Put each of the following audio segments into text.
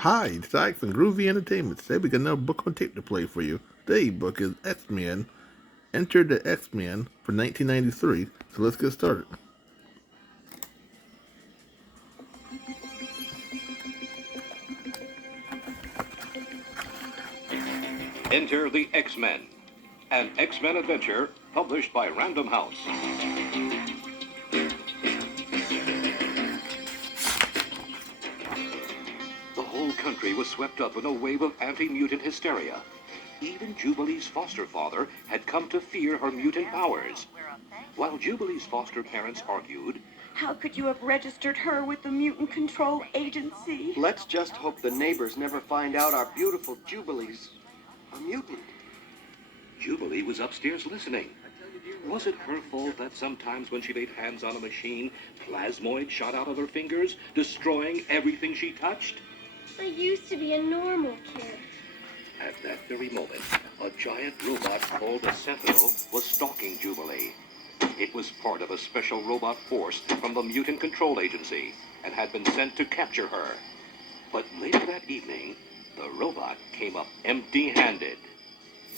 Hi, it's Alex from Groovy Entertainment. Today we got another book on tape to play for you. Today's book is X-Men. Enter the X-Men for 1993. So let's get started. Enter the X-Men, an X-Men adventure published by Random House. The whole country was swept up in a wave of anti-mutant hysteria. Even Jubilee's foster father had come to fear her mutant powers. While Jubilee's foster parents argued, how could you have registered her with the Mutant Control Agency? Let's just hope the neighbors never find out our beautiful Jubilee's a mutant. Jubilee was upstairs listening. Was it her fault that sometimes when she laid hands on a machine, plasmoid shot out of her fingers, destroying everything she touched? I used to be a normal kid. At that very moment, a giant robot called the Sentinel was stalking Jubilee. It was part of a special robot force from the Mutant Control Agency and had been sent to capture her. But later that evening, the robot came up empty-handed.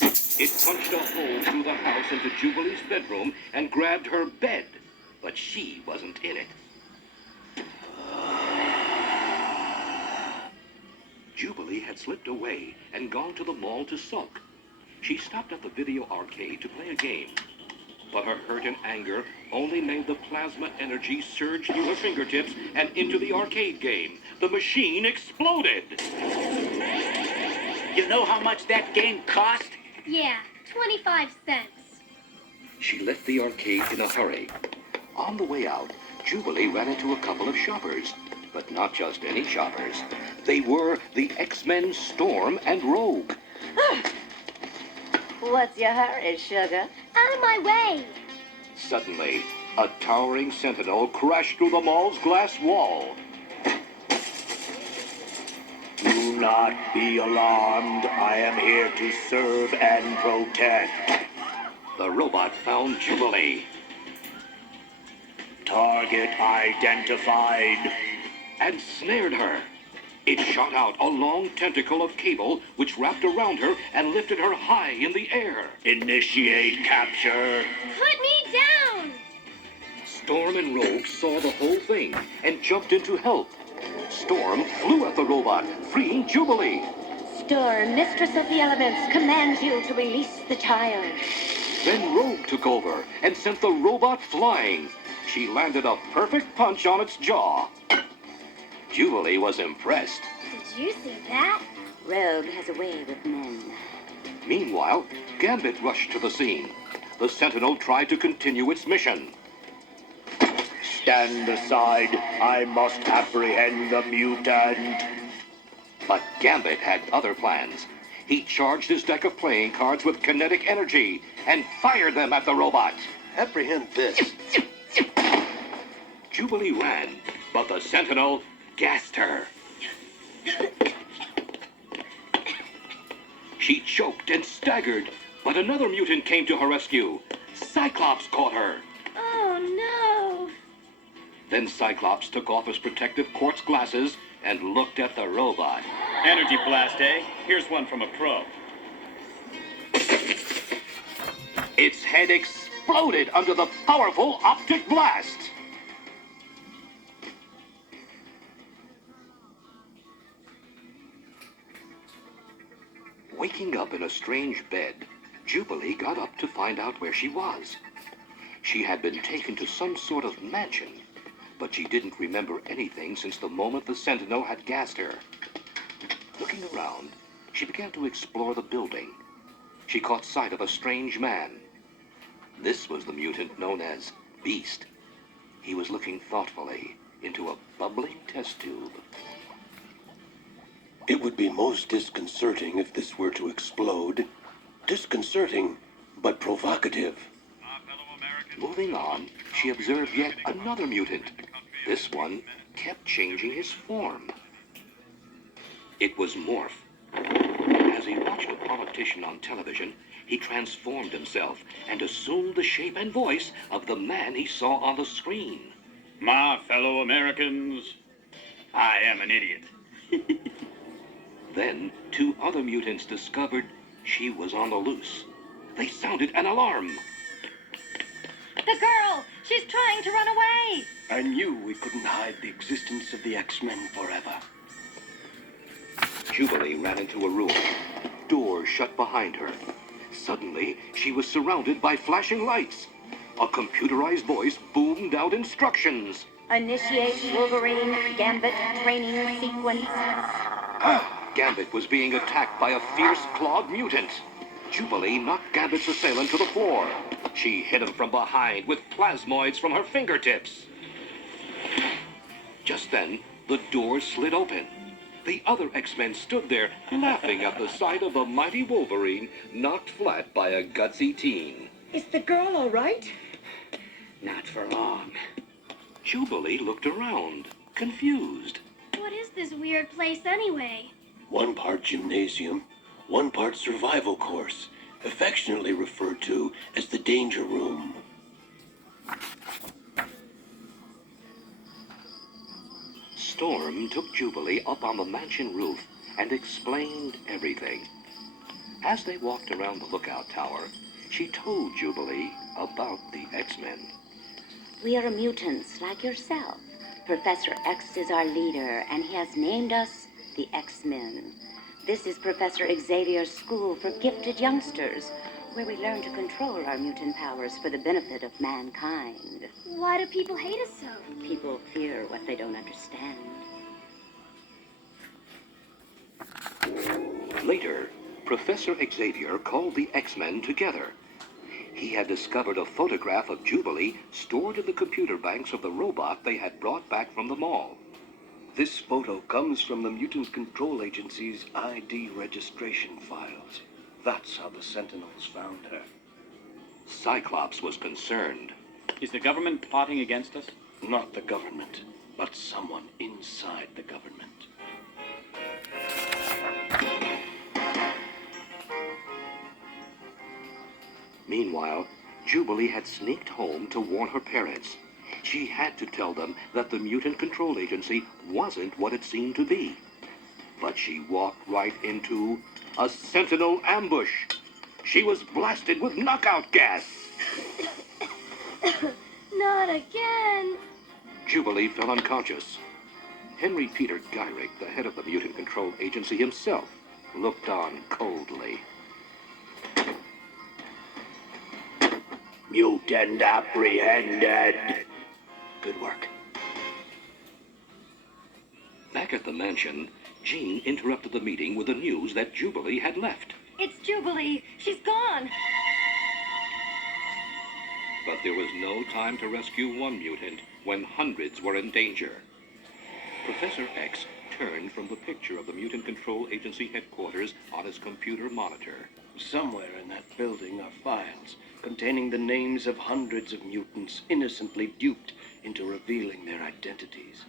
It punched a hole through the house into Jubilee's bedroom and grabbed her bed, but she wasn't in it. Jubilee had slipped away and gone to the mall to sulk. She stopped at the video arcade to play a game. But her hurt and anger only made the plasma energy surge through her fingertips and into the arcade game. The machine exploded. You know how much that game cost? Yeah, 25 cents. She left the arcade in a hurry. On the way out, Jubilee ran into a couple of shoppers. But not just any shoppers. They were the X-Men Storm and Rogue. What's your hurry, sugar? Out of my way. Suddenly, a towering sentinel crashed through the mall's glass wall. Do not be alarmed. I am here to serve and protect. The robot found Jubilee Target identified. and snared her. It shot out a long tentacle of cable which wrapped around her and lifted her high in the air. Initiate capture. Put me down. Storm and Rogue saw the whole thing and jumped in to help. Storm flew at the robot, freeing Jubilee. Storm, mistress of the elements, commands you to release the child. Then Rogue took over and sent the robot flying. She landed a perfect punch on its jaw. Jubilee was impressed. Did you see that? Rogue has a way with men. Meanwhile, Gambit rushed to the scene. The Sentinel tried to continue its mission. Stand aside. I must apprehend the mutant. But Gambit had other plans. He charged his deck of playing cards with kinetic energy and fired them at the robot. Apprehend this. Jubilee ran, but the Sentinel gassed her. She choked and staggered, but another mutant came to her rescue. Cyclops caught her. Oh, no. Then Cyclops took off his protective quartz glasses and looked at the robot. Energy blast, eh? Here's one from a pro. Its head exploded under the powerful optic blast. Waking up in a strange bed, Jubilee got up to find out where she was. She had been taken to some sort of mansion, but she didn't remember anything since the moment the Sentinel had gassed her. Looking around, she began to explore the building. She caught sight of a strange man. This was the mutant known as Beast. He was looking thoughtfully into a bubbling test tube. It would be most disconcerting if this were to explode. Disconcerting, but provocative. Moving on, she observed yet another mutant. This one kept changing his form. It was Morph. As he watched a politician on television, he transformed himself and assumed the shape and voice of the man he saw on the screen. My fellow Americans, I am an idiot. Then, two other mutants discovered she was on the loose. They sounded an alarm. The girl! She's trying to run away! I knew we couldn't hide the existence of the X-Men forever. Jubilee ran into a room. Doors shut behind her. Suddenly, she was surrounded by flashing lights. A computerized voice boomed out instructions. Initiate Wolverine Gambit training sequence. Gambit was being attacked by a fierce clawed mutant. Jubilee knocked Gambit's assailant to the floor. She hit him from behind with plasmoids from her fingertips. Just then, the door slid open. The other X-Men stood there, laughing at the sight of the mighty Wolverine knocked flat by a gutsy teen. Is the girl all right? Not for long. Jubilee looked around, confused. What is this weird place anyway? One part gymnasium, one part survival course, affectionately referred to as the Danger Room. Storm took Jubilee up on the mansion roof and explained everything. As they walked around the lookout tower, she told Jubilee about the X-Men. We are mutants like yourself. Professor X is our leader, and he has named us the X-Men. This is Professor Xavier's school for gifted youngsters, where we learn to control our mutant powers for the benefit of mankind. Why do people hate us so? People fear what they don't understand. Later, Professor Xavier called the X-Men together. He had discovered a photograph of Jubilee stored in the computer banks of the robot they had brought back from the mall. This photo comes from the Mutant Control Agency's ID registration files. That's how the Sentinels found her. Cyclops was concerned. Is the government plotting against us? Not the government, but someone inside the government. Meanwhile, Jubilee had sneaked home to warn her parents. She had to tell them that the Mutant Control Agency wasn't what it seemed to be. But she walked right into a Sentinel ambush. She was blasted with knockout gas. Not again. Jubilee fell unconscious. Henry Peter Gyrick, the head of the Mutant Control Agency himself, looked on coldly. Mutant apprehended. Good work. Back at the mansion, Jean interrupted the meeting with the news that Jubilee had left. It's Jubilee. She's gone. But there was no time to rescue one mutant when hundreds were in danger. Professor X turned from the picture of the Mutant Control Agency headquarters on his computer monitor. Somewhere in that building are files containing the names of hundreds of mutants innocently duped into revealing their identities.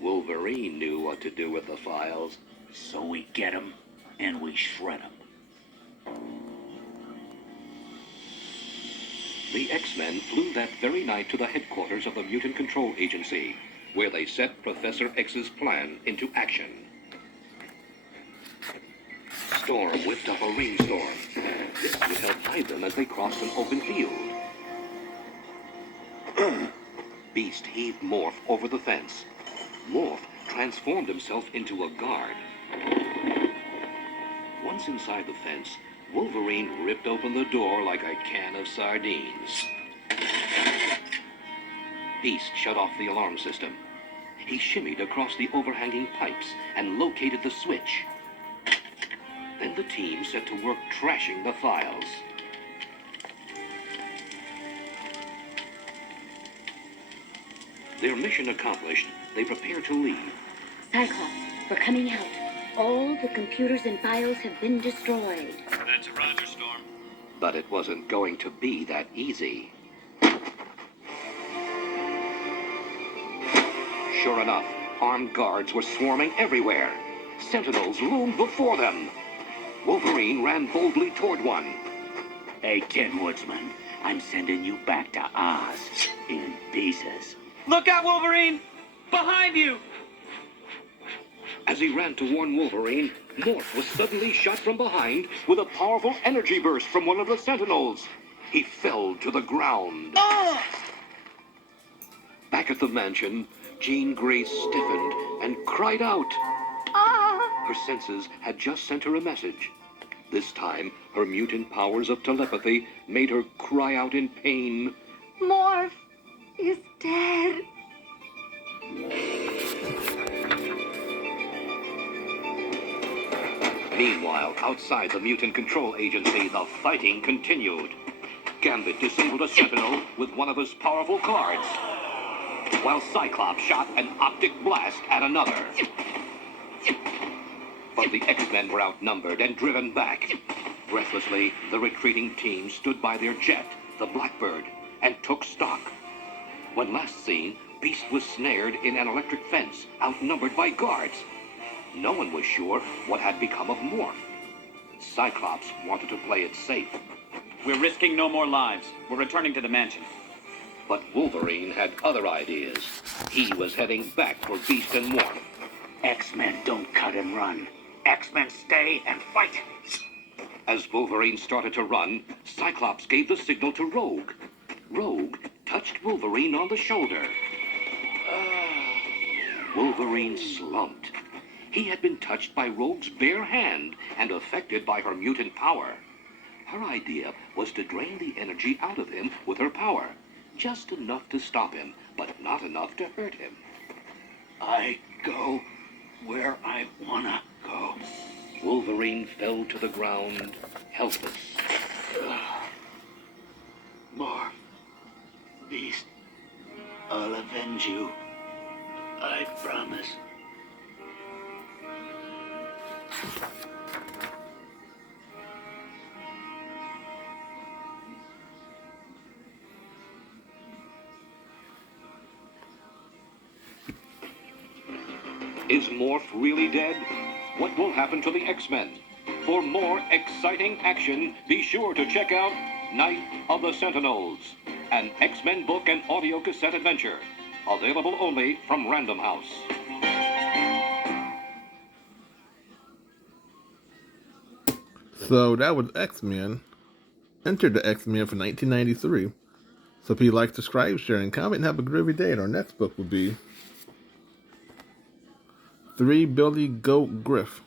Wolverine knew what to do with the files. So we get 'em and we shred 'em. The X-Men flew that very night to the headquarters of the Mutant Control Agency, where they set Professor X's plan into action. Storm whipped up a rainstorm. This would help hide them as they crossed an open field. Beast heaved Morph over the fence. Morph transformed himself into a guard. Once inside the fence, Wolverine ripped open the door like a can of sardines. Beast shut off the alarm system. He shimmied across the overhanging pipes and located the switch. Then the team set to work trashing the files. Their mission accomplished, they prepared to leave. Cyclops, we're coming out. All the computers and files have been destroyed. That's a Roger, Storm. But it wasn't going to be that easy. Sure enough, armed guards were swarming everywhere. Sentinels loomed before them. Wolverine ran boldly toward one. Hey, Tin Woodsman, I'm sending you back to Oz in pieces. Look out, Wolverine! Behind you! As As he ran to warn Wolverine, Morph was suddenly shot from behind with a powerful energy burst from one of the Sentinels. He fell to the ground. Back at the mansion, Jean Grey stiffened and cried out. Her senses had just sent her a message. This time, her mutant powers of telepathy made her cry out in pain. Morph is dead. Meanwhile, outside the Mutant Control Agency, the fighting continued. Gambit disabled a Sentinel with one of his powerful cards, while Cyclops shot an optic blast at another. But the X-Men were outnumbered and driven back. Breathlessly, the retreating team stood by their jet, the Blackbird, and took stock. When last seen, Beast was snared in an electric fence, outnumbered by guards. No one was sure what had become of Morph. Cyclops wanted to play it safe. We're risking no more lives. We're returning to the mansion. But Wolverine had other ideas. He was heading back for Beast and Morph. X-Men don't cut and run. X-Men stay and fight. As Wolverine started to run, Cyclops gave the signal to Rogue. Rogue touched Wolverine on the shoulder. Wolverine slumped. He had been touched by Rogue's bare hand and affected by her mutant power. Her idea was to drain the energy out of him with her power. Just enough to stop him, but not enough to hurt him. I go where I wanna go. Wolverine fell to the ground, helpless. Morph. Beast. I'll avenge you. I promise. Is Morph really dead? What will happen to the X-Men? For more exciting action, be sure to check out Night of the Sentinels, an X-Men book and audio cassette adventure. Available only from Random House. So that was X-Men. Enter the X-Men for 1993. So if you like, subscribe, share, and comment, and have a groovy day. And our next book will be 3 Billy Goat Griff.